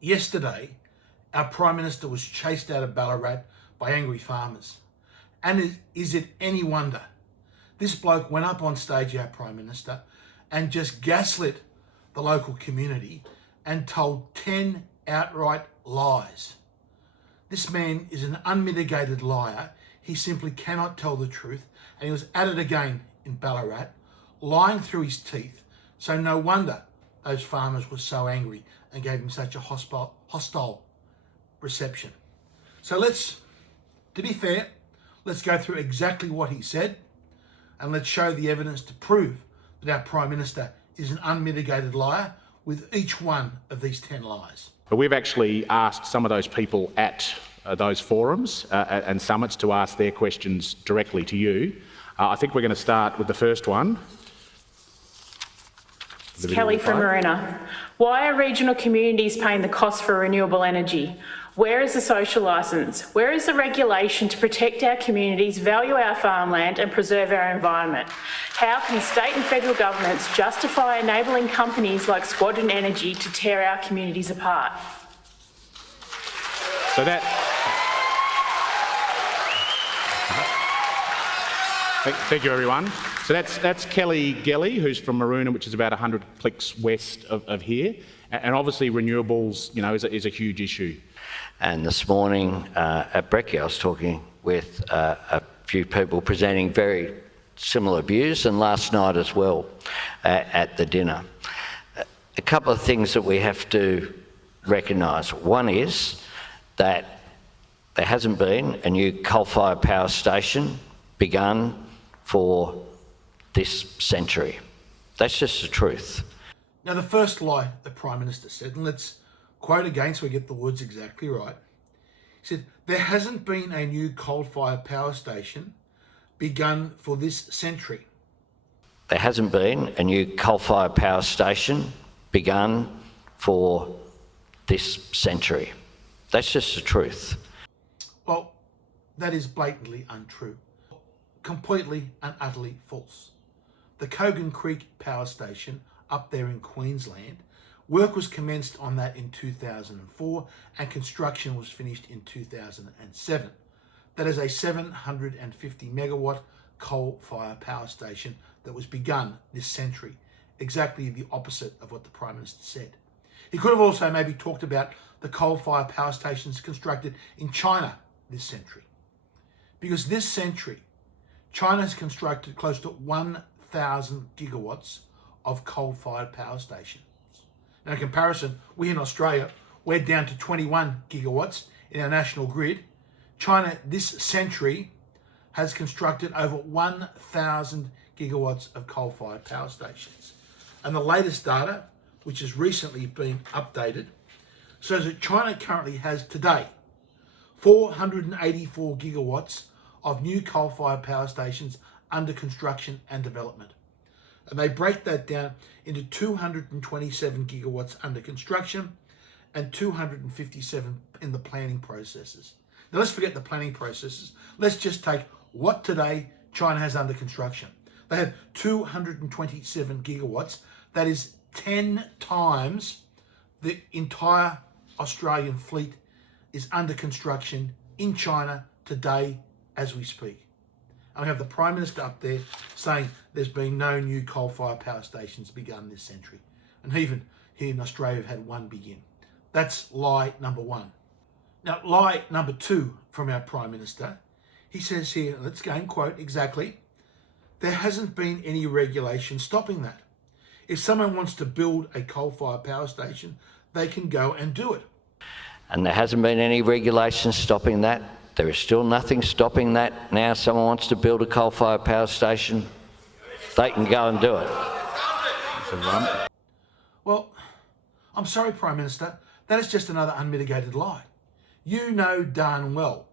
Yesterday, our Prime Minister was chased out of Ballarat by angry farmers. And is it any wonder? This bloke went up on stage, our Prime Minister, and just gaslit the local community and told 10 outright lies. This man is an unmitigated liar. He simply cannot tell the truth, and he was at it again in Ballarat, lying through his teeth. So no wonder those farmers were so angry and gave him such a hostile reception. So to be fair, let's go through exactly what he said, and let's show the evidence to prove that our Prime Minister is an unmitigated liar with each one of these 10 lies. We've actually asked some of those people at those forums and summits to ask their questions directly to you. I think we're going to start with the first one. Kelly from Marina. Why are regional communities paying the cost for renewable energy? Where is the social licence? Where is the regulation to protect our communities, value our farmland and preserve our environment? How can state and federal governments justify enabling companies like Squadron Energy to tear our communities apart? So Thank you, everyone. So that's Kelly Gelly, who's from Maruna, which is about 100 clicks west of here. And obviously renewables, is a huge issue. And this morning at Brekkie, I was talking with a few people presenting very similar views, and last night as well at the dinner. A couple of things that we have to recognise. One is that there hasn't been a new coal-fired power station begun for this century. That's just the truth. Now, the first lie the Prime Minister said, and let's quote again so we get the words exactly right. He said, there hasn't been a new coal-fired power station begun for this century. There hasn't been a new coal-fired power station begun for this century. That's just the truth. Well, that is blatantly untrue. Completely and utterly false. The Cogan Creek Power Station up there in Queensland, work was commenced on that in 2004 and construction was finished in 2007. That is a 750 megawatt coal-fired power station that was begun this century, exactly the opposite of what the Prime Minister said. He could have also maybe talked about the coal-fired power stations constructed in China this century. Because this century, China has constructed close to 1,000 gigawatts of coal-fired power stations. Now, in comparison, we in Australia, we're down to 21 gigawatts in our national grid. China this century has constructed over 1,000 gigawatts of coal-fired power stations. And the latest data, which has recently been updated, shows that China currently has today 484 gigawatts of new coal-fired power stations under construction and development. And they break that down into 227 gigawatts under construction and 257 in the planning processes. Now let's forget the planning processes. Let's just take what today China has under construction. They have 227 gigawatts. That is 10 times the entire Australian fleet is under construction in China today as we speak. And we have the Prime Minister up there saying there's been no new coal-fired power stations begun this century. And even here in Australia, we've had one begin. That's lie number one. Now, lie number two from our Prime Minister, he says here, let's go and quote exactly, there hasn't been any regulation stopping that. If someone wants to build a coal-fired power station, they can go and do it. And there hasn't been any regulation stopping that. There is still nothing stopping that. Now someone wants to build a coal-fired power station, they can go and do it. Well, I'm sorry, Prime Minister, that is just another unmitigated lie. You know darn well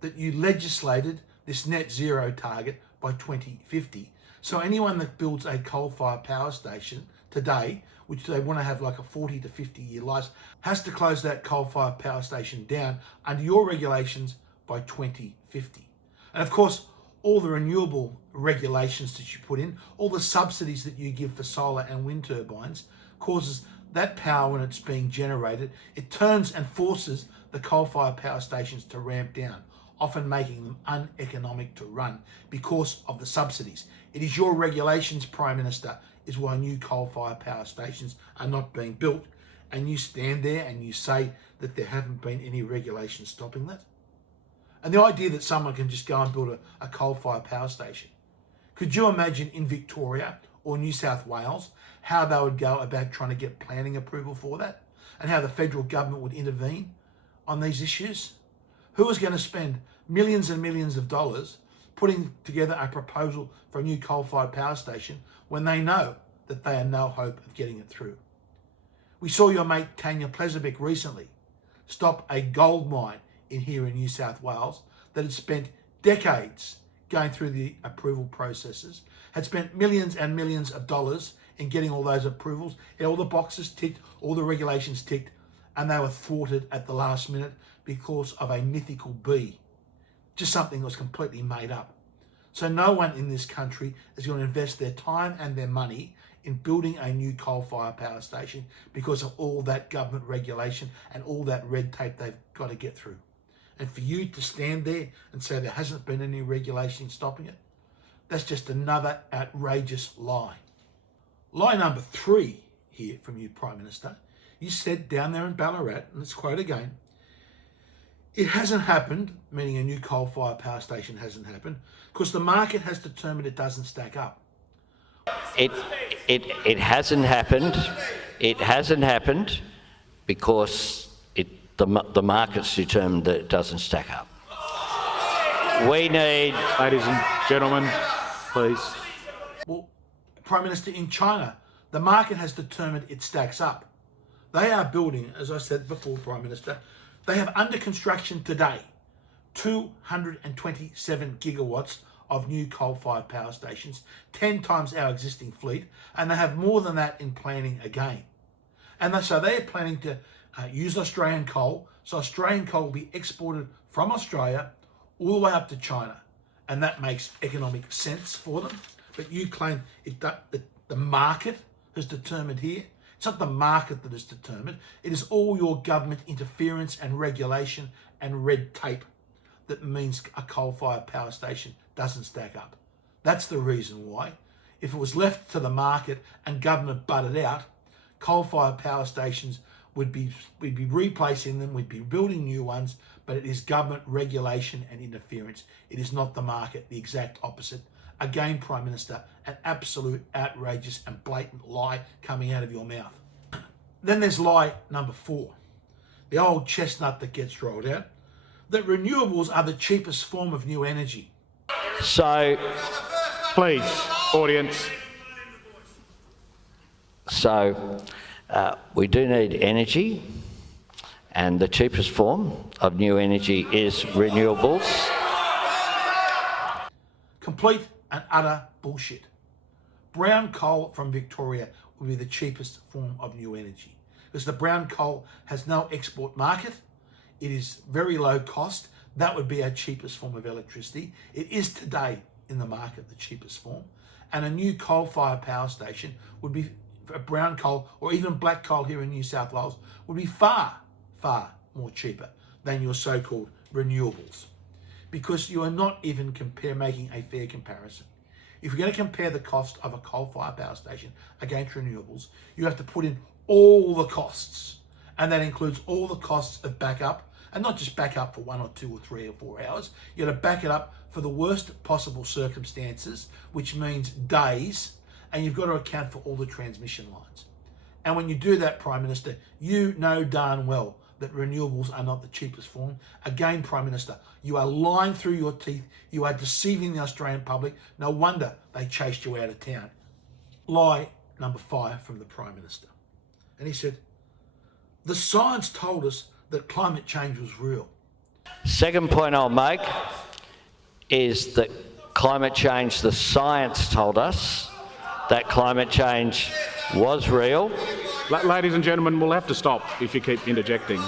that you legislated this net zero target by 2050. So anyone that builds a coal-fired power station today, which they want to have like a 40 to 50 year life, has to close that coal-fired power station down under your regulations by 2050. And of course, all the renewable regulations that you put in, all the subsidies that you give for solar and wind turbines, causes that power, when it's being generated, it turns and forces the coal-fired power stations to ramp down, often making them uneconomic to run because of the subsidies. It is your regulations, Prime Minister, is why new coal-fired power stations are not being built, and you stand there and you say that there haven't been any regulations stopping that. And the idea that someone can just go and build a coal-fired power station. Could you imagine in Victoria or New South Wales how they would go about trying to get planning approval for that, and how the federal government would intervene on these issues? Who is going to spend millions and millions of dollars putting together a proposal for a new coal-fired power station when they know that they have no hope of getting it through? We saw your mate Tanya Plezovic recently stop a gold mine here in New South Wales that had spent decades going through the approval processes, had spent millions and millions of dollars in getting all those approvals, had all the boxes ticked, all the regulations ticked, and they were thwarted at the last minute because of a mythical bee, just something that was completely made up. So no one in this country is going to invest their time and their money in building a new coal-fired power station because of all that government regulation and all that red tape they've got to get through. And for you to stand there and say there hasn't been any regulation stopping it, that's just another outrageous lie. Lie number 3 here from you, Prime Minister. You said down there in Ballarat, and let's quote again, it hasn't happened, meaning a new coal-fired power station hasn't happened, because the market has determined it doesn't stack up. It hasn't happened. It hasn't happened because the market's determined that it doesn't stack up. We need... Ladies and gentlemen, please. Well, Prime Minister, in China, the market has determined it stacks up. They are building, as I said before, Prime Minister, they have under construction today 227 gigawatts of new coal-fired power stations, 10 times our existing fleet, and they have more than that in planning again. And so they are planning to use Australian coal, so Australian coal will be exported from Australia all the way up to China, and that makes economic sense for them. But you claim that the market has determined here. It's not the market that is determined. It is all your government interference and regulation and red tape that means a coal-fired power station doesn't stack up. That's the reason why. If it was left to the market and government butted out, coal-fired power stations we'd be replacing them, we'd be building new ones, but it is government regulation and interference. It is not the market, the exact opposite. Again, Prime Minister, an absolute outrageous and blatant lie coming out of your mouth. Then there's lie number 4, the old chestnut that gets rolled out, that renewables are the cheapest form of new energy. So, Please, audience. So, we do need energy, and the cheapest form of new energy is renewables. Complete and utter bullshit. Brown coal from Victoria will be the cheapest form of new energy because the brown coal has no export market. It is very low cost. That would be our cheapest form of electricity. It is today in the market the cheapest form. And a new coal-fired power station would be, a brown coal or even black coal here in New South Wales, would be far, far more cheaper than your so-called renewables. Because you are not even making a fair comparison. If you're going to compare the cost of a coal-fired power station against renewables, you have to put in all the costs. And that includes all the costs of backup, and not just backup for 1 or 2 or 3 or 4 hours. You got to back it up for the worst possible circumstances, which means days, and you've got to account for all the transmission lines. And when you do that, Prime Minister, you know darn well that renewables are not the cheapest form. Again, Prime Minister, you are lying through your teeth. You are deceiving the Australian public. No wonder they chased you out of town. Lie number 5 from the Prime Minister. And he said, the science told us that climate change was real. Second point I'll make is that climate change, the science told us that climate change was real. Ladies and gentlemen, we'll have to stop if you keep interjecting.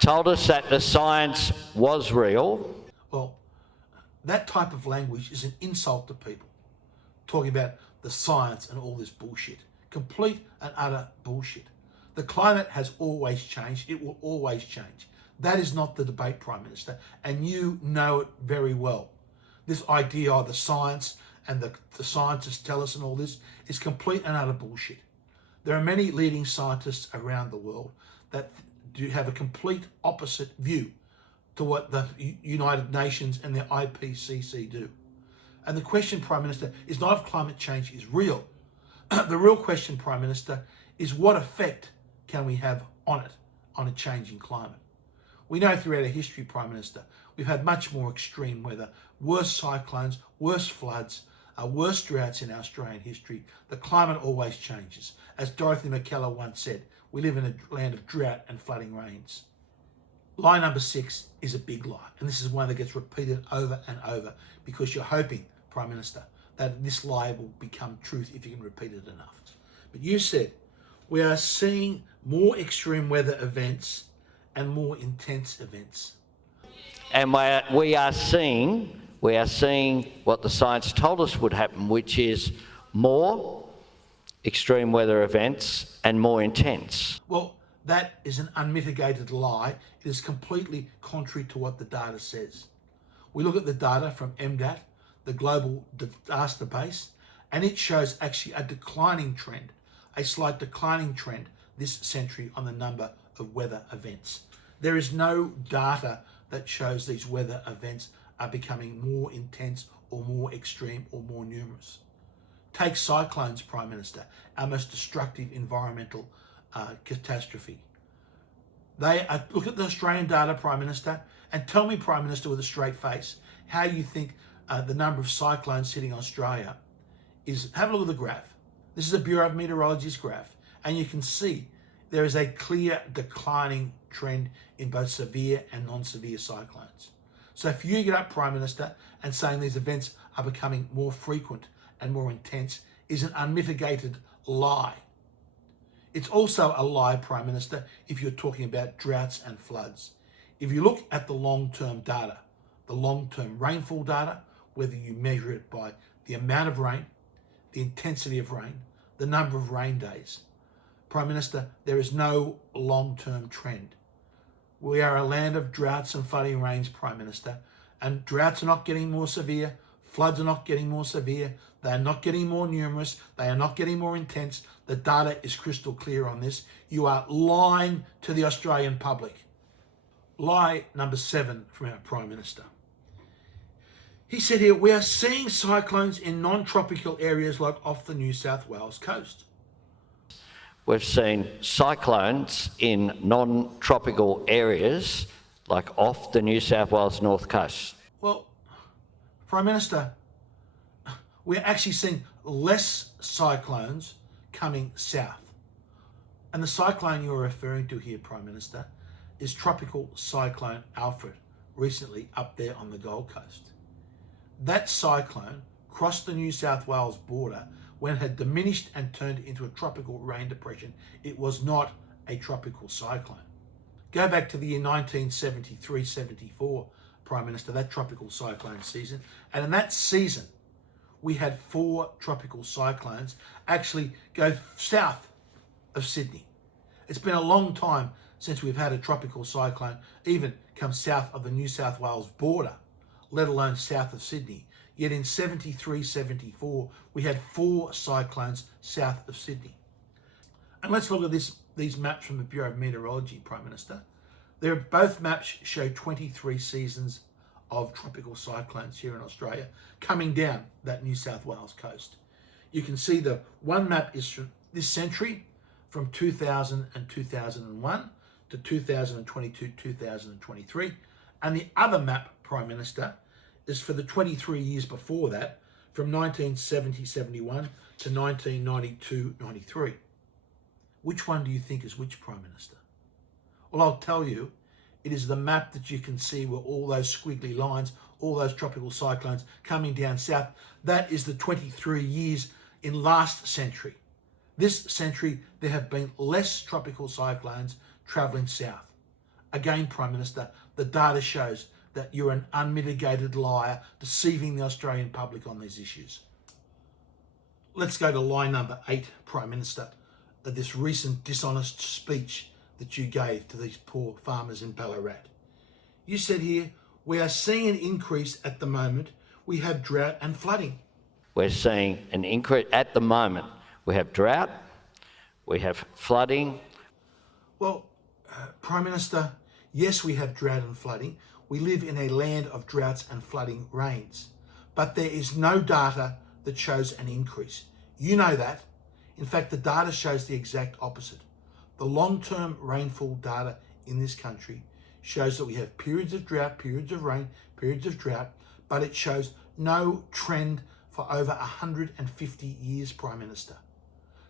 Told us that the science was real. Well, that type of language is an insult to people. Talking about the science and all this bullshit. Complete and utter bullshit. The climate has always changed. It will always change. That is not the debate, Prime Minister, and you know it very well. This idea of the science and the scientists tell us and all this is complete and utter bullshit. There are many leading scientists around the world that do have a complete opposite view to what the United Nations and their IPCC do. And the question, Prime Minister, is not if climate change is real. The real question, Prime Minister, is what effect can we have on it, on a changing climate? We know throughout our history, Prime Minister, we've had much more extreme weather, worse cyclones, worse floods, worse droughts in our Australian history. The climate always changes. As Dorothy McKellar once said, we live in a land of drought and flooding rains. Lie number 6 is a big lie, and this is one that gets repeated over and over because you're hoping, Prime Minister, that this lie will become truth if you can repeat it enough. But you said, we are seeing more extreme weather events and more intense events. And we are seeing what the science told us would happen, which is more extreme weather events and more intense. Well, that is an unmitigated lie. It is completely contrary to what the data says. We look at the data from MDAT, the Global Disaster Base, and it shows actually a declining trend, a slight declining trend this century on the number of weather events. There is no data that shows these weather events are becoming more intense or more extreme or more numerous. Take cyclones, Prime Minister, our most destructive environmental catastrophe. Look at the Australian data, Prime Minister, and tell me, Prime Minister, with a straight face, how you think the number of cyclones hitting Australia is. Have a look at the graph. This is a Bureau of Meteorology's graph, and you can see there is a clear declining trend in both severe and non-severe cyclones. So if you get up, Prime Minister, and saying these events are becoming more frequent and more intense is an unmitigated lie. It's also a lie, Prime Minister, if you're talking about droughts and floods. If you look at the long-term data, the long-term rainfall data, whether you measure it by the amount of rain, the intensity of rain, the number of rain days, Prime Minister, there is no long-term trend. We are a land of droughts and flooding rains, Prime Minister, and droughts are not getting more severe, floods are not getting more severe, they are not getting more numerous, they are not getting more intense. The data is crystal clear on this. You are lying to the Australian public. Lie number 7 from our Prime Minister. He said here, we are seeing cyclones in non-tropical areas like off the New South Wales coast. We've seen cyclones in non-tropical areas like off the New South Wales north coast. Well, Prime Minister, we're actually seeing less cyclones coming south. And the cyclone you're referring to here, Prime Minister, is Tropical Cyclone Alfred, recently up there on the Gold Coast. That cyclone crossed the New South Wales border when it had diminished and turned into a tropical rain depression. It was not a tropical cyclone. Go back to the year 1973-74, Prime Minister, that tropical cyclone season. And in that season, we had 4 tropical cyclones actually go south of Sydney. It's been a long time since we've had a tropical cyclone even come south of the New South Wales border, let alone south of Sydney. Yet in 73-74, we had 4 cyclones south of Sydney. And let's look at these maps from the Bureau of Meteorology, Prime Minister. Both maps show 23 seasons of tropical cyclones here in Australia coming down that New South Wales coast. You can see the one map is from this century, from 2000 and 2001 to 2022, 2023. And the other map, Prime Minister, is for the 23 years before that, from 1970-71 to 1992-93. Which one do you think is which, Prime Minister? Well, I'll tell you, it is the map that you can see where all those squiggly lines, all those tropical cyclones coming down south. That is the 23 years in last century. This century, there have been less tropical cyclones travelling south. Again, Prime Minister, the data shows that you're an unmitigated liar, deceiving the Australian public on these issues. let's go to line number 8, Prime Minister, of this recent dishonest speech that you gave to these poor farmers in Ballarat. You said here, we are seeing an increase at the moment. We have drought and flooding. We're seeing an increase at the moment. We have drought, we have flooding. Well, Prime Minister, yes, we have drought and flooding. We live in a land of droughts and flooding rains. But there is no data that shows an increase. You know that. In fact, the data shows the exact opposite. The long-term rainfall data in this country shows that we have periods of drought, periods of rain, periods of drought, but it shows no trend for over 150 years, Prime Minister.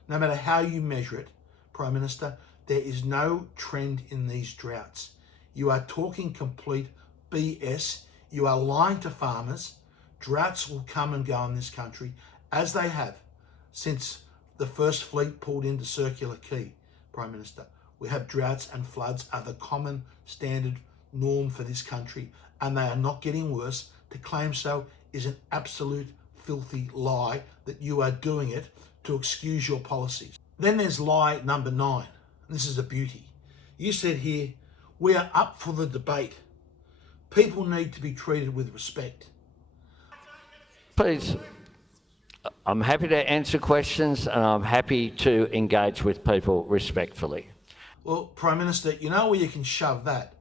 No matter how you measure it, Prime Minister, there is no trend in these droughts. You are talking complete BS. You are lying to farmers. Droughts will come and go in this country, as they have since the first fleet pulled into Circular Quay, Prime Minister. We have droughts and floods are the common standard norm for this country, and they are not getting worse. To claim so is an absolute filthy lie that you are doing it to excuse your policies. Then there's lie number 9. This is a beauty. You said here, we are up for the debate. People need to be treated with respect. Please, I'm happy to answer questions and I'm happy to engage with people respectfully. Well, Prime Minister, you know where you can shove that?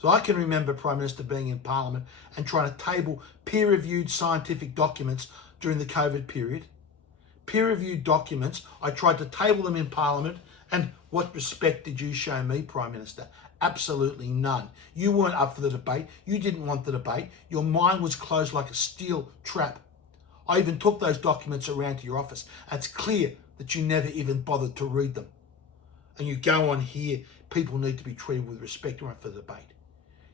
So I can remember, Prime Minister, being in Parliament and trying to table peer-reviewed scientific documents during the COVID period. Peer-reviewed documents, I tried to table them in Parliament, and what respect did you show me, Prime Minister? Absolutely none. You weren't up for the debate. You didn't want the debate. Your mind was closed like a steel trap. I even took those documents around to your office. It's clear that you never even bothered to read them. And you go on here, people need to be treated with respect. You're up for the debate.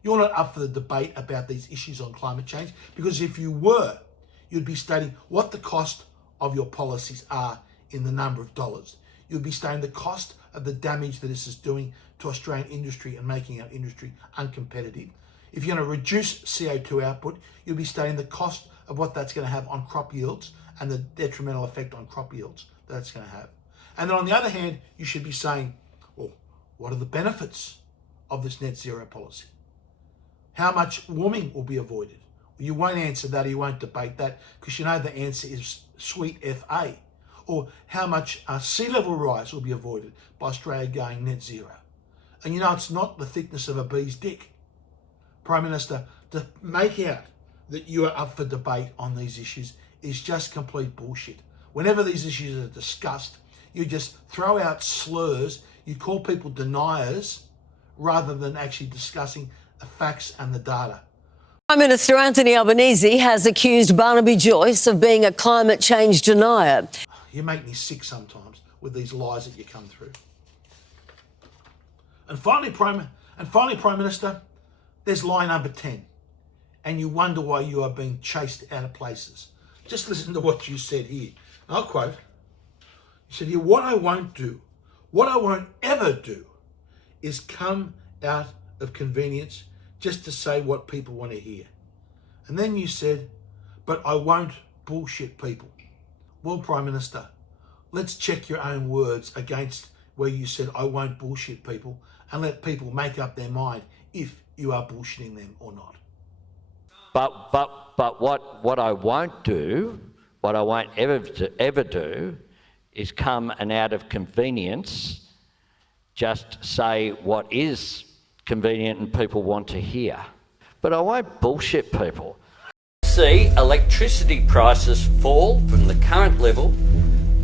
You're not up for the debate about these issues on climate change, because if you were, you'd be stating what the cost of your policies are in the number of dollars. You'd be stating the cost of the damage that this is doing to Australian industry and making our industry uncompetitive. If you're going to reduce CO2 output, you'll be stating the cost of what that's going to have on crop yields and the detrimental effect on crop yields that's going to have. And then on the other hand, you should be saying, well, what are the benefits of this net zero policy? How much warming will be avoided? Well, you won't answer that, or you won't debate that, because you know the answer is sweet FA. Or how much sea level rise will be avoided by Australia going net zero. And you know it's not the thickness of a bee's dick. Prime Minister, to make out that you are up for debate on these issues is just complete bullshit. Whenever these issues are discussed, you just throw out slurs, you call people deniers, rather than actually discussing the facts and the data. Prime Minister Anthony Albanese has accused Barnaby Joyce of being a climate change denier. You make me sick sometimes with these lies that you come through. And finally, Prime Minister, there's lie number 10. And you wonder why you are being chased out of places. Just listen to what you said here. And I'll quote. You said here, what I won't do, what I won't ever do, is come out of convenience just to say what people want to hear. And then you said, but I won't bullshit people. Well, Prime Minister, let's check your own words against where you said, I won't bullshit people, and let people make up their mind if you are bullshitting them or not. But what I won't do, what I won't ever do, is come and out of convenience just say what is convenient and people want to hear. But I won't bullshit people. See electricity prices fall from the current level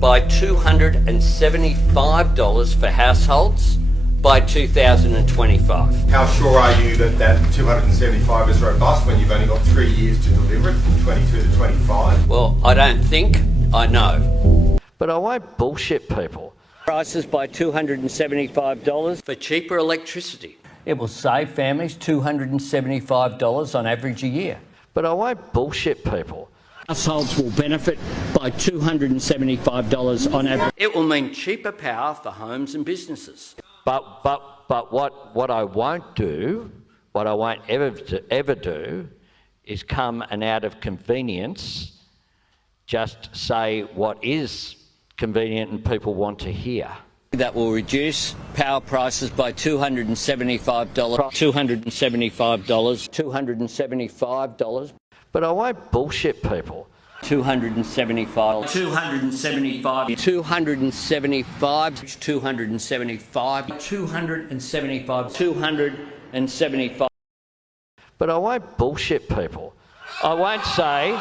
by $275 for households by 2025. How sure are you that that 275 is robust when you've only got 3 years to deliver it, from 22 to 25? Well, I don't think I know. But I won't bullshit people. Prices by $275 for cheaper electricity. It will save families $275 on average a year. But I won't bullshit people. Households will benefit by $275 on average. It will mean cheaper power for homes and businesses. But what I won't do, what I won't ever do, is come and out of convenience just say what is convenient and people want to hear. That will reduce power prices by $275. $275. But I won't bullshit people. $275. $275. $275. $275. $275. $275. But I won't bullshit people. I won't say